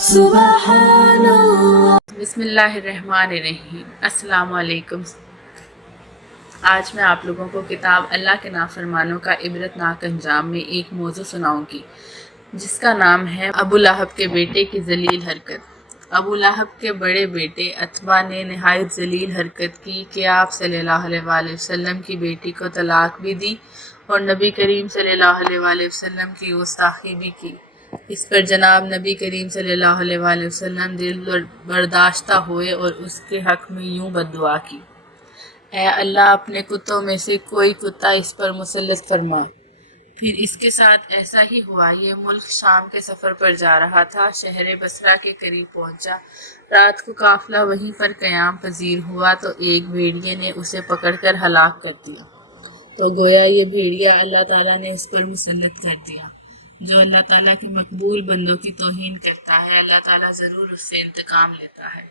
سبحان اللہ۔ بسم اللہ الرحمن الرحیم۔ السلام علیکم۔ آج میں آپ لوگوں کو کتاب اللہ کے نافرمانوں کا عبرتناک انجام میں ایک موضوع سناؤں گی جس کا نام ہے ابو لہب کے بیٹے کی ذلیل حرکت۔ ابو لہب کے بڑے بیٹے عتبہ نے نہایت ذلیل حرکت کی کہ آپ صلی اللہ علیہ وآلہ وسلم کی بیٹی کو طلاق بھی دی اور نبی کریم صلی اللہ علیہ وآلہ وسلم کی گستاخی بھی کی۔ اس پر جناب نبی کریم صلی اللہ علیہ وآلہ وسلم دل برداشتہ ہوئے اور اس کے حق میں یوں بد دعا کی: اے اللہ، اپنے کتوں میں سے کوئی کتا اس پر مسلط فرما۔ پھر اس کے ساتھ ایسا ہی ہوا۔ یہ ملک شام کے سفر پر جا رہا تھا، شہر بصرہ کے قریب پہنچا۔ رات کو قافلہ وہیں پر قیام پذیر ہوا تو ایک بھیڑیے نے اسے پکڑ کر ہلاک کر دیا۔ تو گویا یہ بھیڑیا اللہ تعالیٰ نے اس پر مسلط کر دیا۔ جو اللہ تعالیٰ کے مقبول بندوں کی توہین کرتا ہے، اللہ تعالیٰ ضرور اس سے انتقام لیتا ہے۔